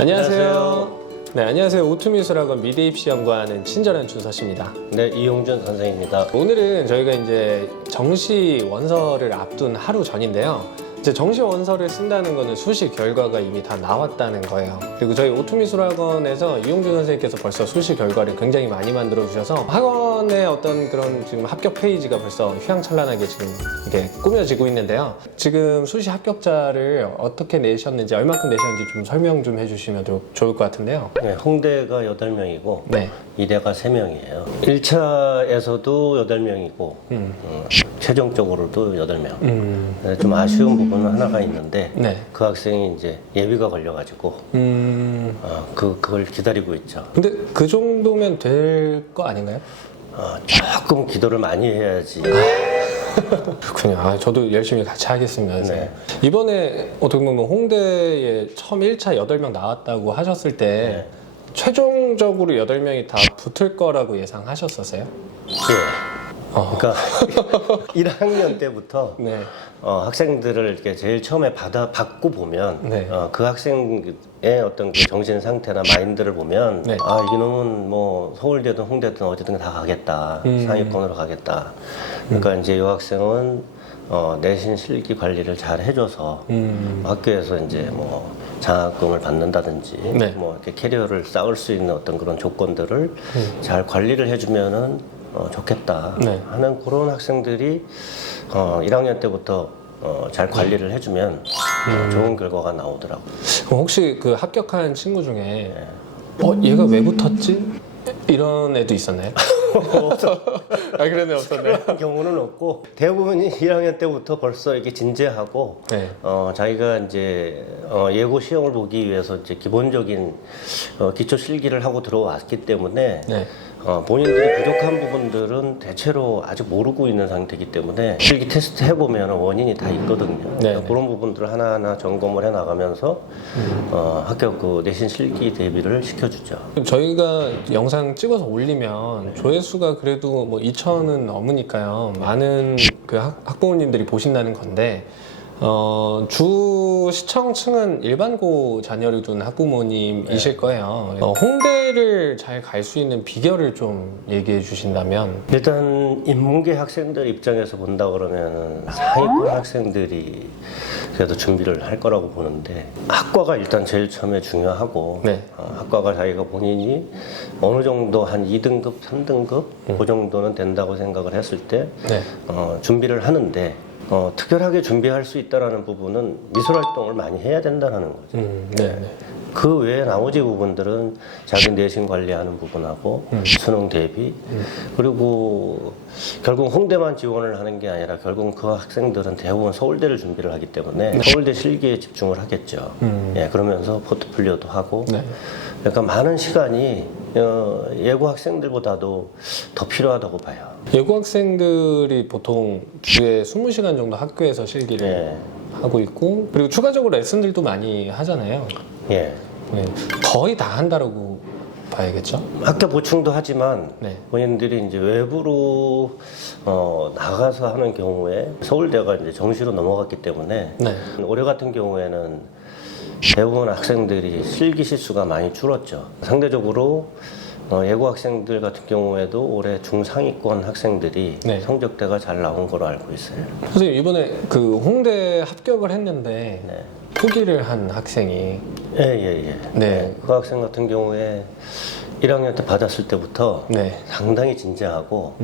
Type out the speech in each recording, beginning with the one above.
안녕하세요. 네, 안녕하세요. 오투미술학원 미대 입시연구하는 친절한 준서씨입니다. 네, 이용준 선생입니다. 오늘은 저희가 이제 정시 원서를 앞둔 하루 전인데요. 이제 정시 원서를 쓴다는 거는 수시 결과가 이미 다 나왔다는 거예요. 그리고 저희 오투미술학원에서 이용준 선생님께서 벌써 수시 결과를 굉장히 많이 만들어 주셔서 학원의 어떤 그런 지금 합격 페이지가 벌써 휘황찬란하게 지금 이게 꾸며지고 있는데요. 지금 수시 합격자를 어떻게 내셨는지, 얼마큼 내셨는지 좀 설명 좀 해주시면 좋을 것 같은데요. 네, 홍대가 8명이고 네. 이대가 3명이에요. 1차에서도 8명이고 최종적으로도 8명. 네, 좀 아쉬운 부분은 하나가 있는데 네. 그 학생이 이제 예비가 걸려가지고 그걸 기다리고 있죠. 근데 그 정도면 될 거 아닌가요? 조금 기도를 많이 해야지. 그렇군요. 저도 열심히 같이 하겠습니다. 선생님. 네. 이번에 어떻게 보면 홍대에 처음 1차 8명 나왔다고 하셨을 때 네. 최종적으로 8명이 다 붙을 거라고 예상하셨었어요? 예. 그러니까 1학년 때부터 네. 학생들을 이렇게 제일 처음에 받고 보면 네. 그 학생의 어떤 그 정신 상태나 마인드를 보면 네. 이놈은 뭐 서울대든 홍대든 어디든 다 가겠다, 상위권으로 가겠다. 그러니까 이제 이 학생은 내신 실기 관리를 잘 해줘서 학교에서 이제 뭐 장학금을 받는다든지 네. 뭐 이렇게 캐리어를 쌓을 수 있는 어떤 그런 조건들을 잘 관리를 해주면은 좋겠다 네. 하는 그런 학생들이 1학년 때부터 잘 관리를 해주면 좋은 결과가 나오더라고요. 그럼 혹시 그 합격한 친구 중에 얘가 왜 붙었지? 이런 애도 있었나요? 그런 애 없었나요? 그런 경우는 없고 대부분이 1학년 때부터 벌써 이렇게 진지하고 네. 자기가 이제 예고 시험을 보기 위해서 이제 기본적인 기초 실기를 하고 들어왔기 때문에 네. 본인들이 부족한 부분들은 대체로 아직 모르고 있는 상태이기 때문에 실기 테스트 해보면 원인이 다 있거든요. 그러니까 그런 부분들을 하나하나 점검을 해 나가면서 합격 그 내신 실기 대비를 시켜주죠. 저희가 영상 찍어서 올리면 조회수가 그래도 뭐 2,000은 넘으니까요. 많은 그 학부모님들이 보신다는 건데, 주 시청층은 일반고 자녀를 둔 학부모님이실 거예요. 홍대를 잘 갈 수 있는 비결을 좀 얘기해 주신다면. 일단 인문계 학생들 입장에서 본다 그러면 상위권 학생들이 그래도 준비를 할 거라고 보는데 학과가 일단 제일 처음에 중요하고 네. 학과가 자기가 본인이 어느 정도 한 2등급, 3등급 그 정도는 된다고 생각을 했을 때 네. 준비를 하는데 특별하게 준비할 수 있다는 부분은 미술 활동을 많이 해야 된다는 거죠. 네. 그 외에 나머지 부분들은 자기 내신 관리하는 부분하고 수능 대비 그리고 결국 홍대만 지원을 하는 게 아니라 결국 그 학생들은 대부분 서울대를 준비를 하기 때문에 서울대 실기에 집중을 하겠죠. 예, 그러면서 포트폴리오도 하고 네. 그러니까 많은 시간이 예고 학생들보다도 더 필요하다고 봐요. 예고 학생들이 보통 주에 20시간 정도 학교에서 실기를 예. 하고 있고, 그리고 추가적으로 레슨들도 많이 하잖아요. 예. 네. 거의 다 한다라고 봐야겠죠? 학교 보충도 하지만 네. 본인들이 이제 외부로 나가서 하는 경우에 서울대가 이제 정시로 넘어갔기 때문에 네. 올해 같은 경우에는 대부분 학생들이 실기 실수가 많이 줄었죠. 상대적으로 예고 학생들 같은 경우에도 올해 중상위권 학생들이 네. 성적대가 잘 나온 걸로 알고 있어요. 선생님, 이번에 그 홍대 합격을 했는데 네. 포기를 한 학생이 예. 네. 그 학생 같은 경우에 1학년 때 받았을 때부터 네. 상당히 진지하고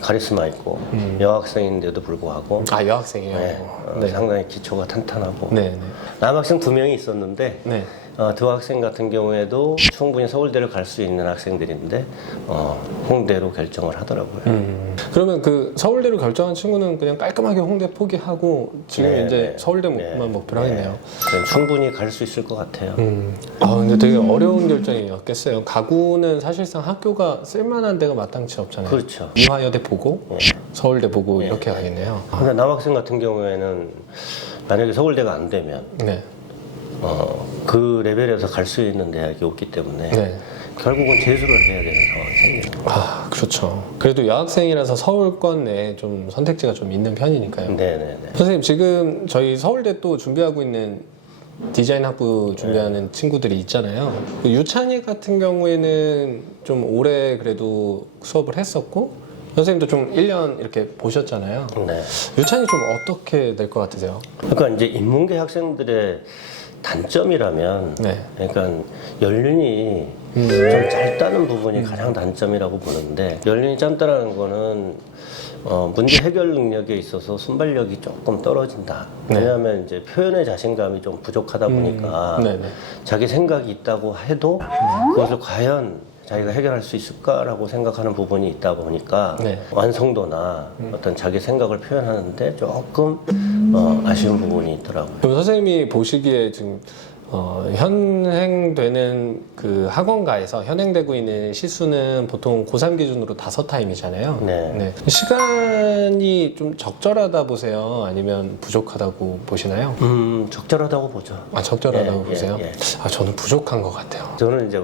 카리스마 있고 여학생인데도 불구하고 여학생이에요. 네, 상당히 기초가 탄탄하고 네. 남학생 2명이 있었는데 네. 두 학생 같은 경우에도 충분히 서울대를 갈 수 있는 학생들인데 홍대로 결정을 하더라고요. 그러면 그 서울대로 결정한 친구는 그냥 깔끔하게 홍대 포기하고 지금 네, 이제 네. 서울대만 목표로 하겠네요. 충분히 갈 수 있을 것 같아요. 근데 되게 어려운 결정이었겠어요. 가구는 사실상 학교가 쓸만한 데가 마땅치 없잖아요. 그렇죠. 이화여대 보고 서울대 보고 이렇게 가겠네요. 근데 남학생 같은 경우에는 만약에 서울대가 안 되면 네. 그 레벨에서 갈 수 있는 대학이 없기 때문에 네. 결국은 재수를 해야 되는 상황이 생겨요. 그렇죠. 그래도 여학생이라서 서울권 내에 좀 선택지가 좀 있는 편이니까요. 네네네. 선생님, 지금 저희 서울대 또 준비하고 있는 디자인 학부 준비하는 친구들이 있잖아요. 그 유찬이 같은 경우에는 좀 오래 그래도 수업을 했었고 선생님도 좀 1년 이렇게 보셨잖아요. 네. 유찬이 좀 어떻게 될 것 같으세요? 그러니까 이제 인문계 학생들의 단점이라면, 네. 그러니까 연륜이 좀 짧다는 부분이 가장 단점이라고 보는데, 연륜이 짧다라는 거는 문제 해결 능력에 있어서 순발력이 조금 떨어진다. 네. 왜냐하면 이제 표현의 자신감이 좀 부족하다 보니까 네네. 자기 생각이 있다고 해도 그것을 과연 자기가 해결할 수 있을까라고 생각하는 부분이 있다 보니까 네. 완성도나 어떤 자기 생각을 표현하는데 조금 아쉬운 부분이 있더라고요. 그럼 선생님이 보시기에 지금 현행되는 그 학원가에서 현행되고 있는 시수는 보통 고3 기준으로 5타임이잖아요. 네. 시간이 좀 적절하다 보세요? 아니면 부족하다고 보시나요? 적절하다고 보죠. 아, 적절하다고 예, 보세요? 예. 아, 저는 부족한 것 같아요. 저는 이제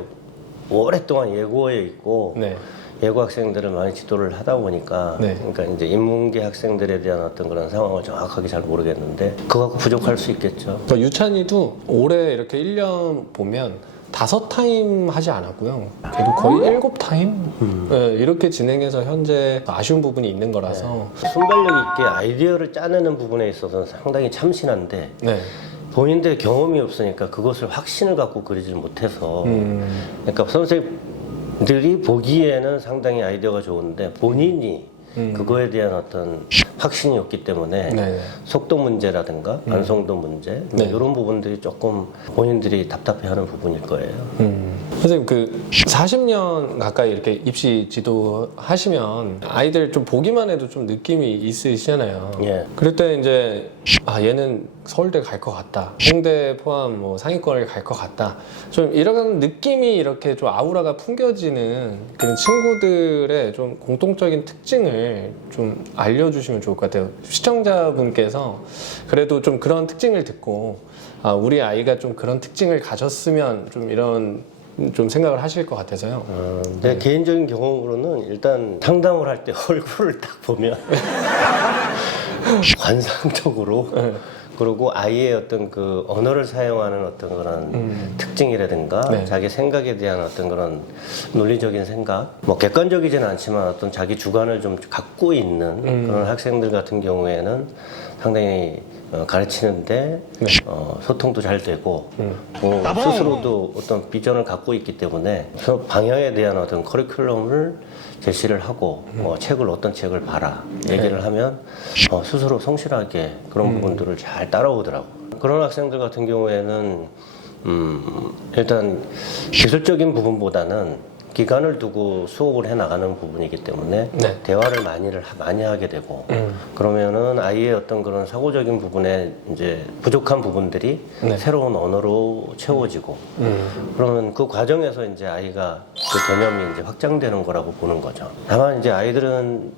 오랫동안 예고에 있고 네. 예고 학생들을 많이 지도를 하다 보니까 네. 그러니까 이제 인문계 학생들에 대한 어떤 그런 상황을 정확하게 잘 모르겠는데 그거 갖고 부족할 수 있겠죠. 그러니까 유찬이도 올해 이렇게 1년 보면 5타임 하지 않았고요. 그래도 거의 7타임? 네, 이렇게 진행해서 현재 아쉬운 부분이 있는 거라서. 순발력 있게 아이디어를 짜내는 부분에 있어서는 상당히 참신한데 네. 본인들의 경험이 없으니까 그것을 확신을 갖고 그리질 못해서 그러니까 선생님들이 보기에는 상당히 아이디어가 좋은데 본인이 그거에 대한 어떤 확신이 없기 때문에 네. 속도 문제라든가 완성도 문제 네. 이런 부분들이 조금 본인들이 답답해하는 부분일 거예요. 선생님 그 40년 가까이 이렇게 입시 지도하시면 아이들 좀 보기만 해도 좀 느낌이 있으시잖아요. 예. 그럴 때 이제 아 얘는 서울대 갈 것 같다, 홍대 포함 뭐 상위권을 갈 것 같다, 좀 이런 느낌이 이렇게 좀 아우라가 풍겨지는 그런 친구들의 좀 공통적인 특징을 좀 알려주시면 좋을 것 같아요. 시청자분께서 그래도 좀 그런 특징을 듣고 아 우리 아이가 좀 그런 특징을 가졌으면 좀 이런 좀 생각을 하실 것 같아서요. 내 개인적인 경험으로는 일단 상담을 할 때 얼굴을 딱 보면 관상적으로 그리고 아이의 어떤 그 언어를 사용하는 어떤 그런 특징이라든가 네. 자기 생각에 대한 어떤 그런 논리적인 생각, 뭐 객관적이지는 않지만 어떤 자기 주관을 좀 갖고 있는 그런 학생들 같은 경우에는 상당히 가르치는데 네. 소통도 잘 되고 스스로도 어떤 비전을 갖고 있기 때문에 수업 방향에 대한 어떤 커리큘럼을 제시를 하고 책을 어떤 책을 봐라 얘기를 하면 스스로 성실하게 그런 부분들을 잘 따라오더라고요. 그런 학생들 같은 경우에는 일단 기술적인 부분보다는 기간을 두고 수업을 해 나가는 부분이기 때문에 네. 대화를 많이 하게 되고 그러면은 아이의 어떤 그런 사고적인 부분에 이제 부족한 부분들이 네. 새로운 언어로 채워지고 그러면 그 과정에서 이제 아이가 그 개념이 이제 확장되는 거라고 보는 거죠. 다만 이제 아이들은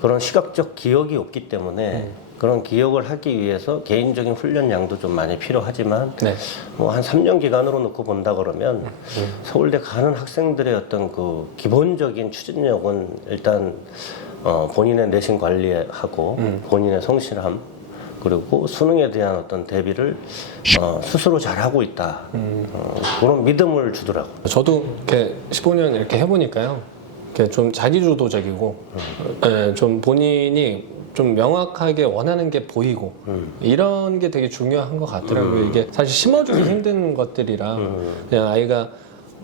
그런 시각적 기억이 없기 때문에 그런 기억을 하기 위해서 개인적인 훈련량도 좀 많이 필요하지만 네. 뭐 한 3년 기간으로 놓고 본다 그러면 서울대 가는 학생들의 어떤 그 기본적인 추진력은 일단 본인의 내신 관리하고 본인의 성실함 그리고 수능에 대한 어떤 대비를 스스로 잘하고 있다. 그런 믿음을 주더라고요. 저도 이렇게 15년 이렇게 해보니까요. 이렇게 좀 자기주도적이고, 좀 본인이 좀 명확하게 원하는 게 보이고, 이런 게 되게 중요한 것 같더라고요. 이게 사실 심어주기 힘든 것들이라, 그냥 아이가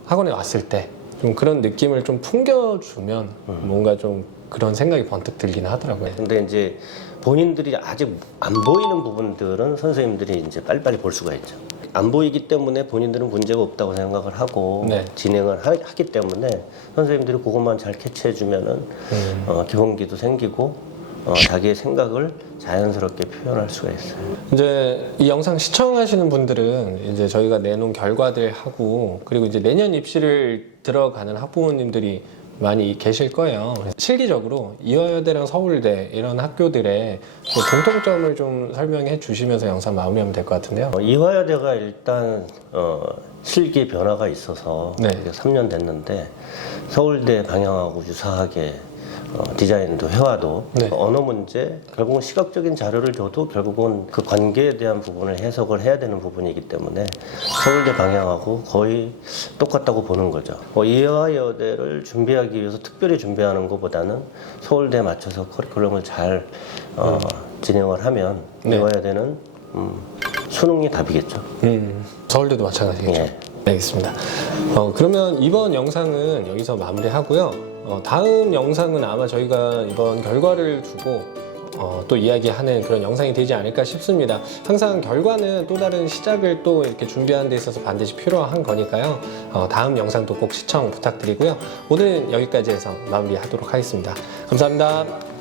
학원에 왔을 때 좀 그런 느낌을 좀 풍겨주면 뭔가 좀 그런 생각이 번뜩 들긴 하더라고요. 근데 이제 본인들이 아직 안 보이는 부분들은 선생님들이 이제 빨리빨리 볼 수가 있죠. 안 보이기 때문에 본인들은 문제가 없다고 생각을 하고 네. 진행을 하기 때문에 선생님들이 그것만 잘 캐치해주면은 기본기도 생기고 자기의 생각을 자연스럽게 표현할 수가 있어요. 이제 이 영상 시청하시는 분들은 이제 저희가 내놓은 결과들하고 그리고 이제 내년 입시를 들어가는 학부모님들이 많이 계실 거예요. 실기적으로 이화여대랑 서울대 이런 학교들의 공통점을 좀 설명해 주시면서 영상 마무리하면 될 것 같은데요. 이화여대가 일단 실기 변화가 있어서 네. 이제 3년 됐는데 서울대 방향하고 유사하게 디자인도 해와도 네. 언어 문제, 결국은 시각적인 자료를 줘도 결국은 그 관계에 대한 부분을 해석을 해야 되는 부분이기 때문에 서울대 방향하고 거의 똑같다고 보는 거죠. 이화여대를 준비하기 위해서 특별히 준비하는 것보다는 서울대에 맞춰서 커리큘럼을 잘 진행을 하면 네. 이화여대는 수능이 답이겠죠. 서울대도 마찬가지겠죠. 예. 알겠습니다. 그러면 이번 영상은 여기서 마무리하고요. 다음 영상은 아마 저희가 이번 결과를 두고 또 이야기하는 그런 영상이 되지 않을까 싶습니다. 항상 결과는 또 다른 시작을 또 이렇게 준비하는 데 있어서 반드시 필요한 거니까요. 다음 영상도 꼭 시청 부탁드리고요. 오늘은 여기까지 해서 마무리하도록 하겠습니다. 감사합니다.